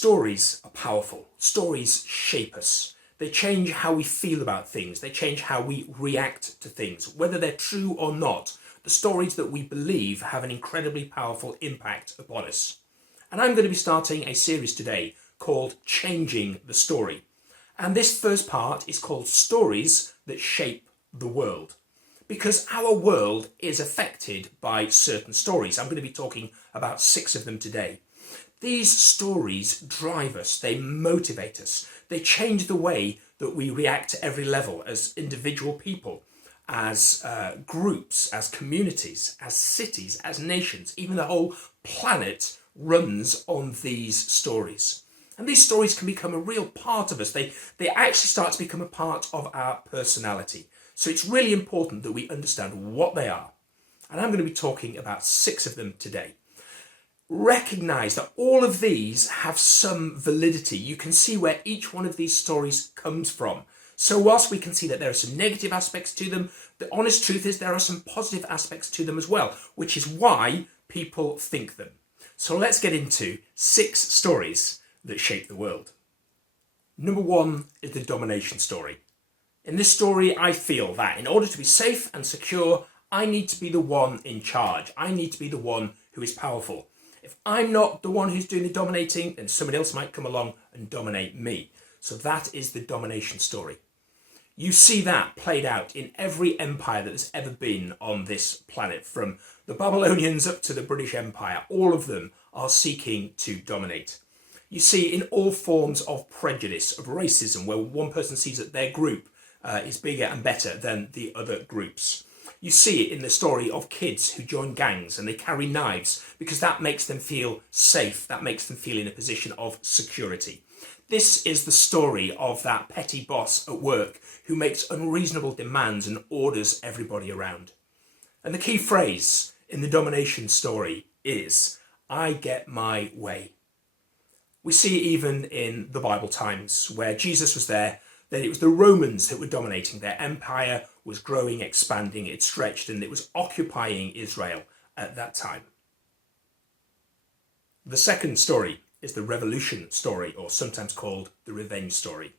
Stories are powerful. Stories shape us. They change how we feel about things. They change how we react to things. Whether they're true or not, the stories that we believe have an incredibly powerful impact upon us. And I'm going to be starting a series today called Changing the Story. And this first part is called Stories That Shape the World. Because our world is affected by certain stories. I'm going to be talking about 6 of them today. These stories drive us, they motivate us, they change the way that we react to every level as individual people, as groups, as communities, as cities, as nations. Even the whole planet runs on these stories. And these stories can become a real part of us. They actually start to become a part of our personality. So it's really important that we understand what they are. And I'm going to be talking about 6 of them today. Recognize that all of these have some validity. You can see where each one of these stories comes from. So whilst we can see that there are some negative aspects to them, the honest truth is there are some positive aspects to them as well, which is why people think them. So let's get into 6 stories that shape the world. Number 1 is the domination story. In this story, I feel that in order to be safe and secure, I need to be the one in charge. I need to be the one who is powerful. If I'm not the one who's doing the dominating, then somebody else might come along and dominate me. So that is the domination story. You see that played out in every empire that has ever been on this planet, from the Babylonians up to the British Empire. All of them are seeking to dominate. You see in all forms of prejudice, of racism, where one person sees that their group is bigger and better than the other groups. You see it in the story of kids who join gangs and they carry knives because that makes them feel safe, that makes them feel in a position of security. This is the story of that petty boss at work who makes unreasonable demands and orders everybody around. And the key phrase in the domination story is, I get my way. We see even in the Bible times where Jesus was there, that it was the Romans that were dominating. Their empire was growing, expanding, it stretched, and it was occupying Israel at that time. The second story is the revolution story, or sometimes called the revenge story.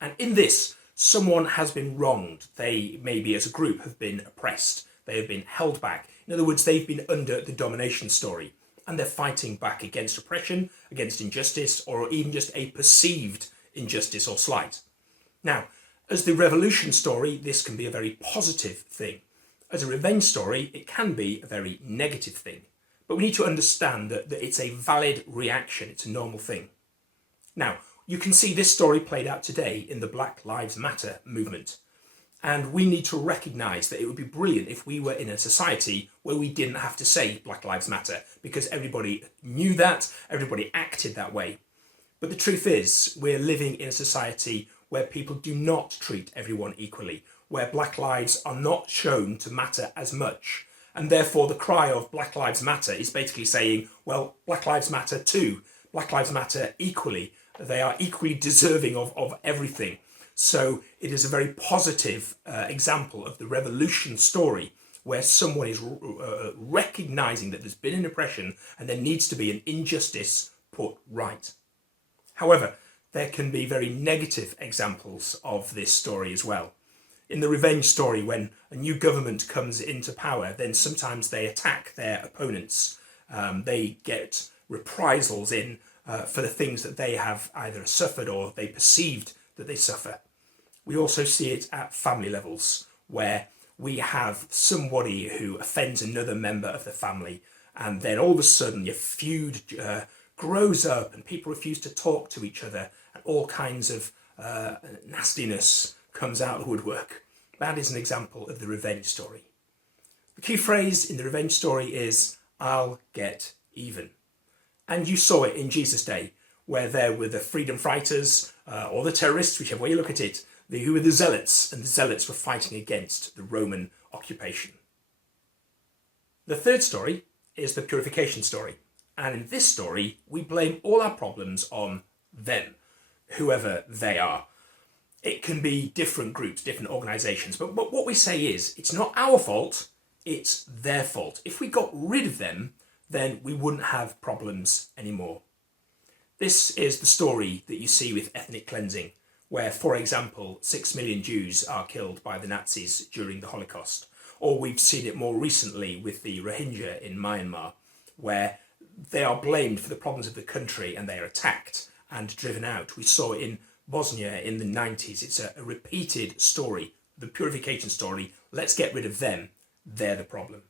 And in this, someone has been wronged. They maybe as a group have been oppressed. They have been held back. In other words, they've been under the domination story. And they're fighting back against oppression, against injustice, or even just a perceived injustice or slight. Now, as the revolution story, this can be a very positive thing. As a revenge story, it can be a very negative thing. But we need to understand that it's a valid reaction. It's a normal thing. Now, you can see this story played out today in the Black Lives Matter movement. And we need to recognise that it would be brilliant if we were in a society where we didn't have to say Black Lives Matter, because everybody knew that, everybody acted that way. But the truth is, we're living in a society where people do not treat everyone equally, where black lives are not shown to matter as much. And therefore the cry of Black Lives Matter is basically saying, well, Black Lives Matter too. Black Lives Matter equally. They are equally deserving of everything. So it is a very positive example of the revolution story, where someone is recognising that there's been an oppression and there needs to be an injustice put right. However, there can be very negative examples of this story as well. In the revenge story, when a new government comes into power, then sometimes they attack their opponents. They get reprisals in for the things that they have either suffered or they perceived that they suffer. We also see it at family levels, where we have somebody who offends another member of the family, and then all of a sudden your feud grows up and people refuse to talk to each other, and all kinds of nastiness comes out of the woodwork. That is an example of the revenge story. The key phrase in the revenge story is, I'll get even. And you saw it in Jesus' day, where there were the freedom fighters or the terrorists, whichever way you look at it, who were the zealots, and the zealots were fighting against the Roman occupation. The third story is the Purification Story. And in this story, we blame all our problems on them, whoever they are. It can be different groups, different organisations, but what we say is, it's not our fault, it's their fault. If we got rid of them, then we wouldn't have problems anymore. This is the story that you see with ethnic cleansing, where, for example, 6 million Jews are killed by the Nazis during the Holocaust. Or we've seen it more recently with the Rohingya in Myanmar, where they are blamed for the problems of the country and they are attacked and driven out. We saw it in Bosnia in the 90s. It's a repeated story, the Purification Story. Let's get rid of them. They're the problem.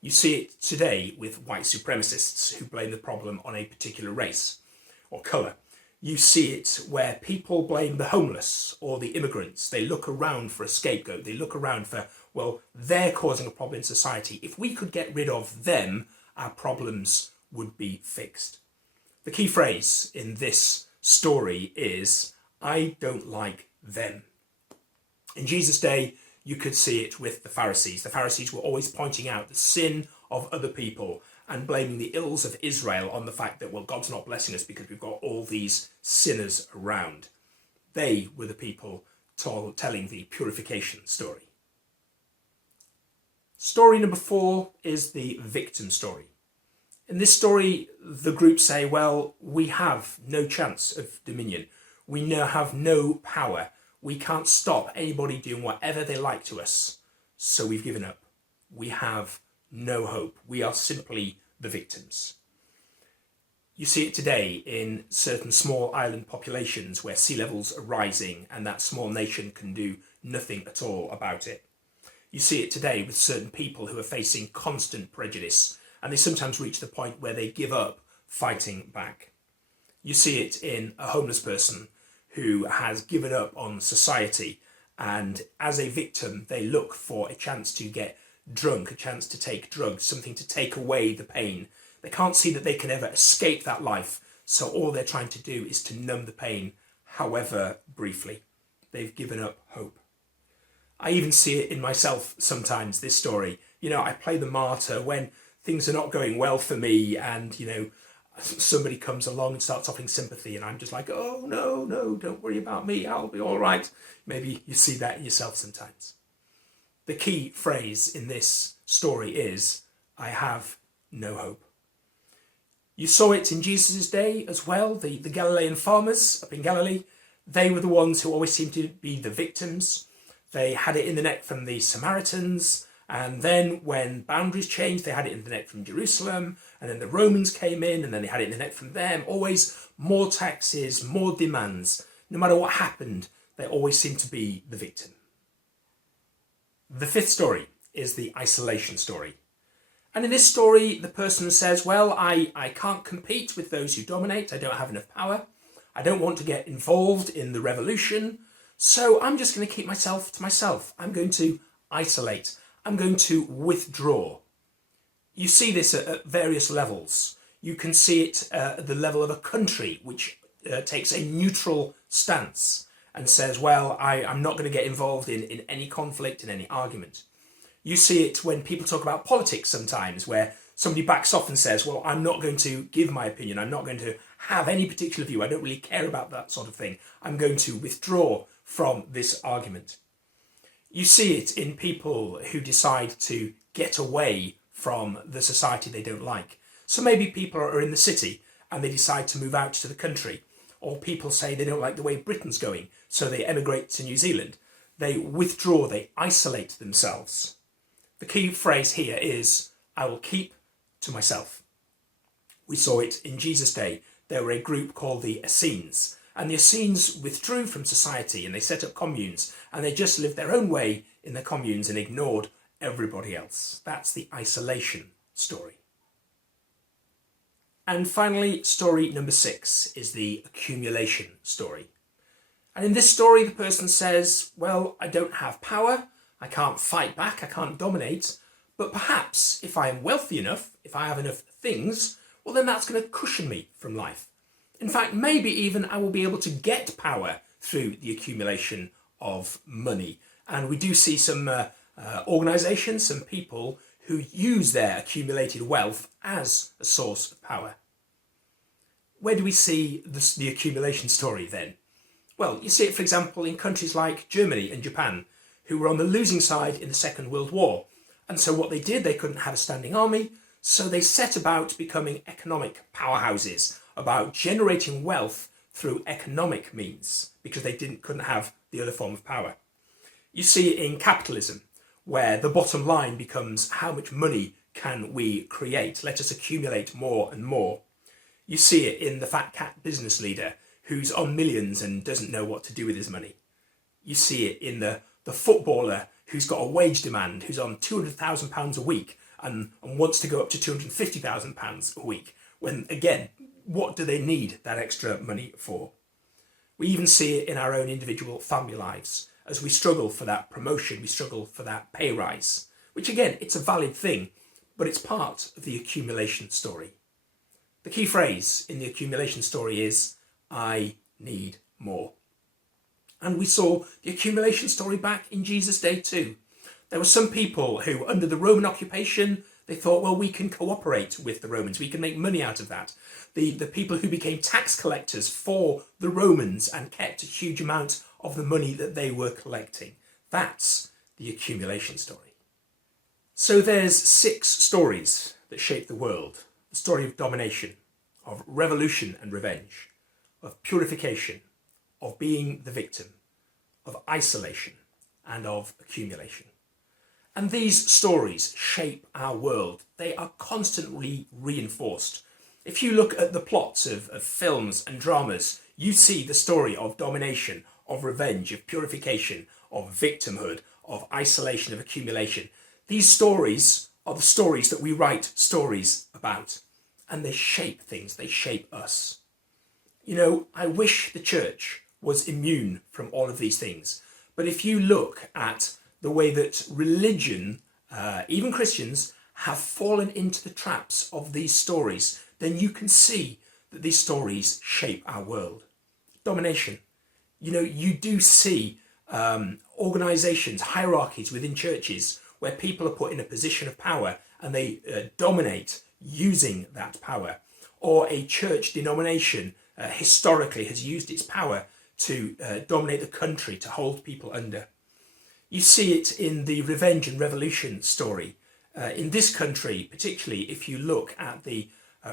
You see it today with white supremacists who blame the problem on a particular race or colour. You see it where people blame the homeless or the immigrants. They look around for a scapegoat. They look around for, well, they're causing a problem in society. If we could get rid of them, our problems would be fixed. The key phrase in this story is, I don't like them. In Jesus' day, you could see it with the Pharisees. The Pharisees were always pointing out the sin of other people and blaming the ills of Israel on the fact that, well, God's not blessing us because we've got all these sinners around. They were the people telling the purification story. Story number 4 is the victim story. In this story, the group say, well, we have no chance of dominion. We now have no power. We can't stop anybody doing whatever they like to us. So we've given up. We have no hope. We are simply the victims. You see it today in certain small island populations where sea levels are rising and that small nation can do nothing at all about it. You see it today with certain people who are facing constant prejudice, and they sometimes reach the point where they give up fighting back. You see it in a homeless person who has given up on society, and as a victim they look for a chance to get drunk, a chance to take drugs, something to take away the pain. They can't see that they can ever escape that life, so all they're trying to do is to numb the pain, however briefly. They've given up hope. I even see it in myself sometimes, this story. I play the martyr when things are not going well for me and, somebody comes along and starts offering sympathy and I'm just like, oh, no, don't worry about me, I'll be all right. Maybe you see that in yourself sometimes. The key phrase in this story is, I have no hope. You saw it in Jesus' day as well. The Galilean farmers up in Galilee, they were the ones who always seemed to be the victims. They had it in the neck from the Samaritans. And then when boundaries changed, they had it in the neck from Jerusalem. And then the Romans came in and then they had it in the neck from them. Always more taxes, more demands. No matter what happened, they always seemed to be the victim. The 5th story is the isolation story. And in this story, the person says, well, I can't compete with those who dominate. I don't have enough power. I don't want to get involved in the revolution. So I'm just going to keep myself to myself. I'm going to isolate. I'm going to withdraw. You see this at various levels. You can see it at the level of a country which takes a neutral stance and says, well, I'm not going to get involved in any conflict, in any argument. You see it when people talk about politics sometimes, where somebody backs off and says, well, I'm not going to give my opinion. I'm not going to have any particular view. I don't really care about that sort of thing. I'm going to withdraw from this argument. You see it in people who decide to get away from the society they don't like. So maybe people are in the city and they decide to move out to the country. Or people say they don't like the way Britain's going, so they emigrate to New Zealand. They withdraw, they isolate themselves. The key phrase here is, I will keep to myself. We saw it in Jesus' day. There were a group called the Essenes. And the Essenes withdrew from society and they set up communes and they just lived their own way in their communes and ignored everybody else. That's the isolation story. And finally, story number 6 is the accumulation story. And in this story, the person says, well, I don't have power, I can't fight back, I can't dominate, but perhaps if I am wealthy enough, if I have enough things, well, then that's going to cushion me from life. In fact, maybe even I will be able to get power through the accumulation of money. And we do see some organisations, some people who use their accumulated wealth as a source of power. Where do we see the accumulation story then? Well, you see it, for example, in countries like Germany and Japan, who were on the losing side in the Second World War. And so what they did, they couldn't have a standing army, So they set about becoming economic powerhouses, about generating wealth through economic means, because they couldn't have the other form of power. You see it in capitalism, where the bottom line becomes how much money can we create? Let us accumulate more and more. You see it in the fat cat business leader who's on millions and doesn't know what to do with his money. You see it in the footballer who's got a wage demand, who's on £200,000 a week and wants to go up to £250,000 a week, when, again, what do they need that extra money for? We even see it in our own individual family lives. As we struggle for that promotion, we struggle for that pay rise, which, again, it's a valid thing, but it's part of the accumulation story. The key phrase in the accumulation story is, I need more. And we saw the accumulation story back in Jesus' day too. There were some people who, under the Roman occupation, they thought, well, we can cooperate with the Romans. We can make money out of that. The people who became tax collectors for the Romans and kept a huge amount of the money that they were collecting. That's the accumulation story. So there's 6 stories that shape the world. The story of domination, of revolution and revenge, of purification, of being the victim, of isolation, and of accumulation. And these stories shape our world. They are constantly reinforced. If you look at the plots of films and dramas, you see the story of domination, of revenge, of purification, of victimhood, of isolation, of accumulation. These stories are the stories that we write stories about. And they shape things, they shape us. You know, I wish the church was immune from all of these things. But if you look at the way that religion, even Christians, have fallen into the traps of these stories, then you can see that these stories shape our world. Domination. You know, you do see organisations, hierarchies within churches where people are put in a position of power and they dominate using that power. Or a church denomination historically has used its power to dominate the country, to hold people under. You see it in the revenge and revolution story. In this country, particularly if you look at the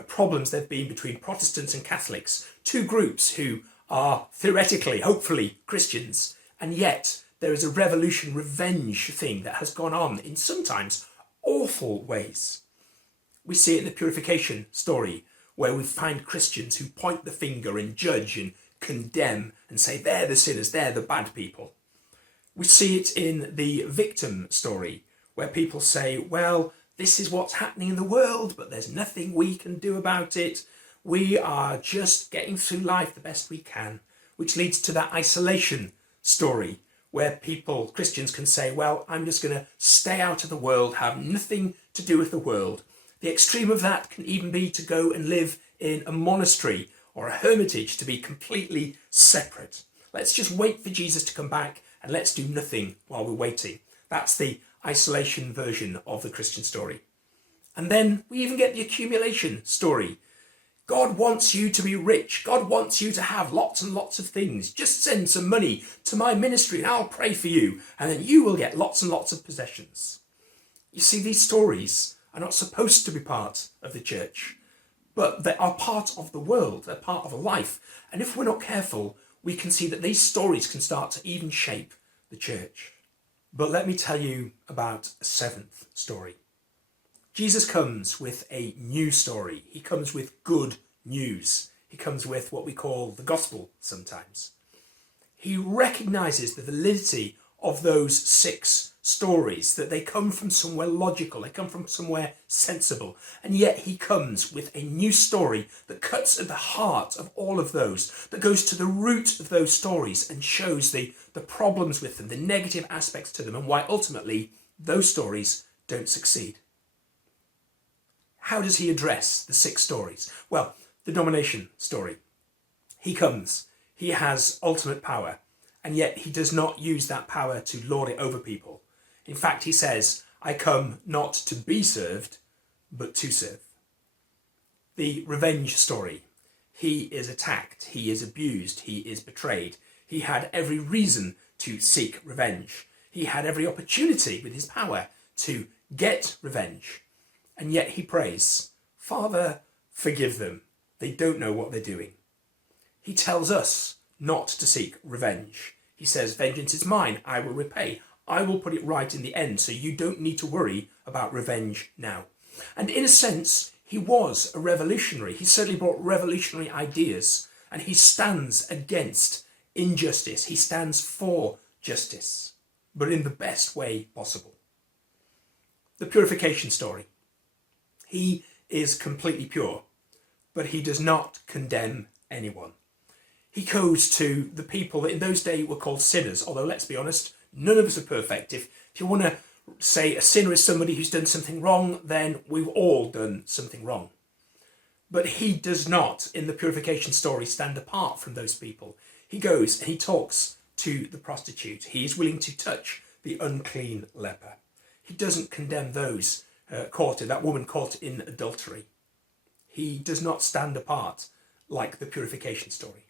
problems there have been between Protestants and Catholics, 2 groups who are theoretically, hopefully, Christians, and yet there is a revolution revenge thing that has gone on in sometimes awful ways. We see it in the Purification Story, where we find Christians who point the finger and judge and condemn and say they're the sinners, they're the bad people. We see it in the Victim Story, where people say, well, this is what's happening in the world, but there's nothing we can do about it. We are just getting through life the best we can, which leads to that isolation story, where people, Christians, can say, well, I'm just going to stay out of the world, have nothing to do with the world. The extreme of that can even be to go and live in a monastery or a hermitage, to be completely separate. Let's just wait for Jesus to come back and let's do nothing while we're waiting. That's the isolation version of the Christian story. And then we even get the accumulation story. God wants you to be rich. God wants you to have lots and lots of things. Just send some money to my ministry and I'll pray for you. And then you will get lots and lots of possessions. You see, these stories are not supposed to be part of the church, but they are part of the world. They're part of life. And if we're not careful, we can see that these stories can start to even shape the church. But let me tell you about a 7th story. Jesus comes with a new story. He comes with good news. He comes with what we call the gospel sometimes. He recognises the validity of those 6 stories, that they come from somewhere logical, they come from somewhere sensible, and yet he comes with a new story that cuts at the heart of all of those, that goes to the root of those stories and shows the problems with them, the negative aspects to them, and why ultimately those stories don't succeed. How does he address the 6 stories? Well, the domination story. He comes, he has ultimate power, and yet he does not use that power to lord it over people. In fact, he says, I come not to be served, but to serve. The revenge story. He is attacked, he is abused, he is betrayed. He had every reason to seek revenge. He had every opportunity with his power to get revenge. And yet he prays, Father, forgive them. They don't know what they're doing. He tells us not to seek revenge. He says, vengeance is mine, I will repay. I will put it right in the end, so you don't need to worry about revenge now. And in a sense, he was a revolutionary. He certainly brought revolutionary ideas, and he stands against injustice. He stands for justice, but in the best way possible. The Purification Story. He is completely pure, but he does not condemn anyone. He goes to the people that in those days were called sinners, although let's be honest, none of us are perfect. If you want to say a sinner is somebody who's done something wrong, then we've all done something wrong. But he does not, in the Purification Story, stand apart from those people. He goes and he talks to the prostitute. He is willing to touch the unclean leper. He doesn't condemn those that woman caught in adultery. He does not stand apart like the Purification Story.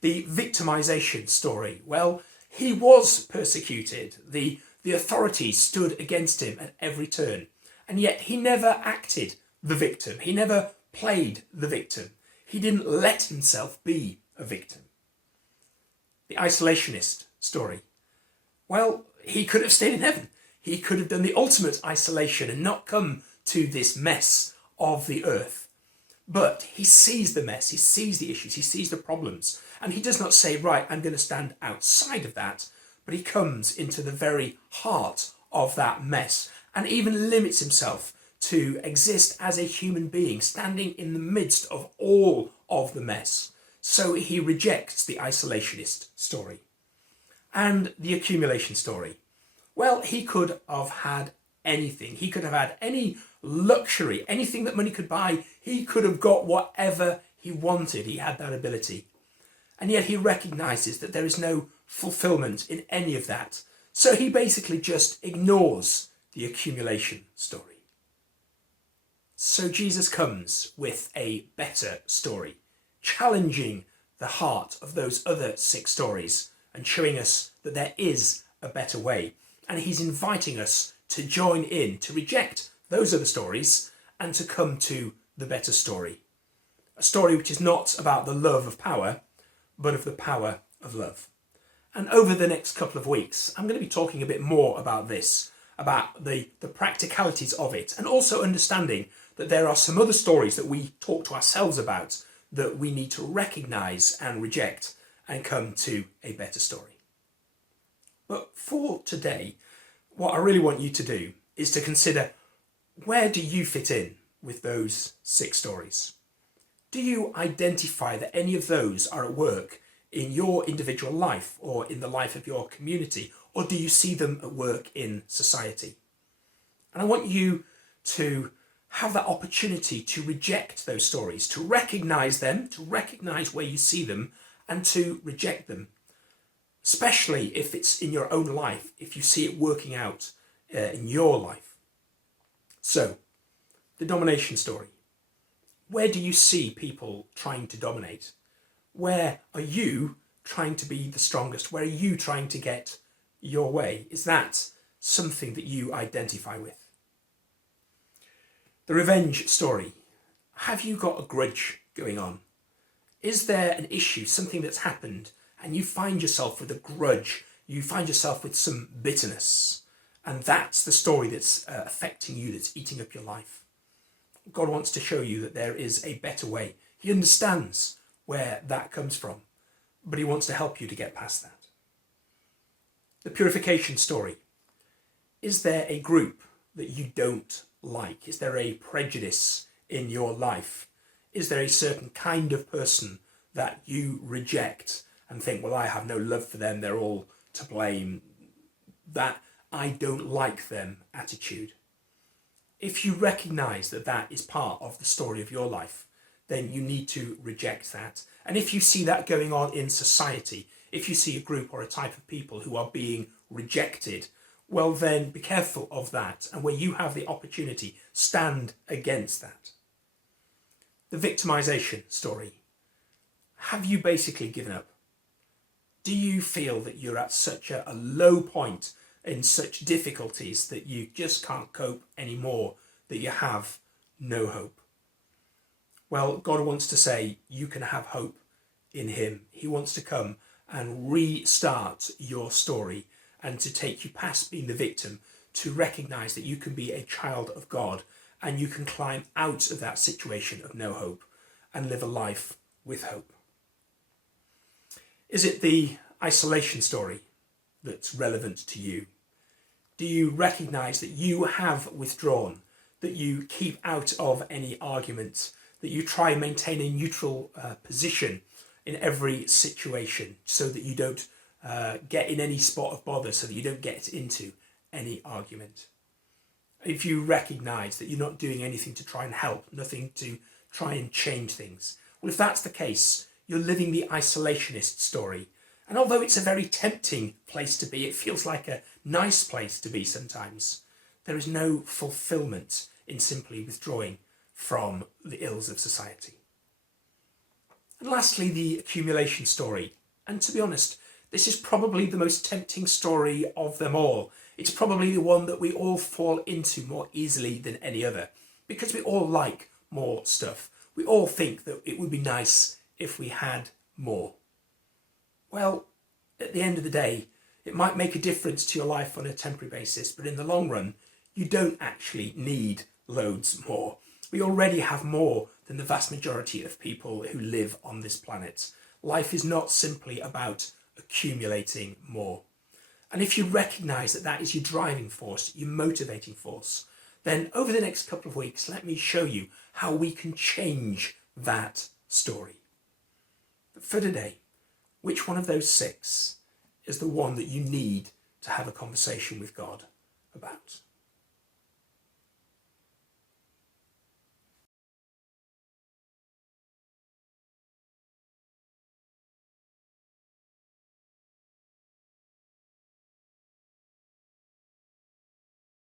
The Victimization Story. Well, he was persecuted. The authorities stood against him at every turn. And yet he never acted the victim. He never played the victim. He didn't let himself be a victim. The Isolationist Story. Well, he could have stayed in heaven. He could have done the ultimate isolation and not come to this mess of the earth. But he sees the mess, he sees the issues, he sees the problems. And he does not say, right, I'm going to stand outside of that. But he comes into the very heart of that mess and even limits himself to exist as a human being, standing in the midst of all of the mess. So he rejects the isolationist story. And the accumulation story. Well, he could have had anything. He could have had any luxury, anything that money could buy. He could have got whatever he wanted. He had that ability. And yet he recognizes that there is no fulfillment in any of that. So he basically just ignores the accumulation story. So Jesus comes with a better story, challenging the heart of those other 6 stories and showing us that there is a better way. And he's inviting us to join in, to reject those other stories and to come to the better story. A story which is not about the love of power, but of the power of love. And over the next couple of weeks, I'm going to be talking a bit more about this, about the practicalities of it, and also understanding that there are some other stories that we talk to ourselves about that we need to recognise and reject and come to a better story. But for today, what I really want you to do is to consider, where do you fit in with those 6 stories? Do you identify that any of those are at work in your individual life or in the life of your community, or do you see them at work in society? And I want you to have that opportunity to reject those stories, to recognise them, to recognise where you see them, and to reject them. Especially if it's in your own life, if you see it working out in your life. So, the domination story. Where do you see people trying to dominate? Where are you trying to be the strongest? Where are you trying to get your way? Is that something that you identify with? The revenge story. Have you got a grudge going on? Is there an issue, something that's happened, and you find yourself with a grudge, you find yourself with some bitterness, and that's the story that's affecting you, that's eating up your life? God wants to show you that there is a better way. He understands where that comes from, but he wants to help you to get past that. The purification story. Is there a group that you don't like? Is there a prejudice in your life? Is there a certain kind of person that you reject and think, well, I have no love for them, they're all to blame, that I don't like them attitude? If you recognise that that is part of the story of your life, then you need to reject that. And if you see that going on in society, if you see a group or a type of people who are being rejected, well then be careful of that. And where you have the opportunity, stand against that. The victimization story. Have you basically given up? Do you feel that you're at such a low point in such difficulties that you just can't cope anymore, that you have no hope. Well, God wants to say you can have hope in him. He wants to come and restart your story and to take you past being the victim, to recognize that you can be a child of God and you can climb out of that situation of no hope and live a life with hope. Is it the isolation story that's relevant to you? Do you recognize that you have withdrawn, that you keep out of any arguments, that you try and maintain a neutral position in every situation so that you don't get in any spot of bother, so that you don't get into any argument? If you recognize that you're not doing anything to try and help, nothing to try and change things, well, if that's the case, you're living the isolationist story. And although it's a very tempting place to be, it feels like a nice place to be sometimes, there is no fulfillment in simply withdrawing from the ills of society. And lastly, the accumulation story. And to be honest, this is probably the most tempting story of them all. It's probably the one that we all fall into more easily than any other, because we all like more stuff. We all think that it would be nice if we had more. Well, at the end of the day, it might make a difference to your life on a temporary basis, but in the long run, you don't actually need loads more. We already have more than the vast majority of people who live on this planet. Life is not simply about accumulating more. And if you recognise that that is your driving force, your motivating force, then over the next couple of weeks, let me show you how we can change that story. But for today, which one of those 6 is the one that you need to have a conversation with God about?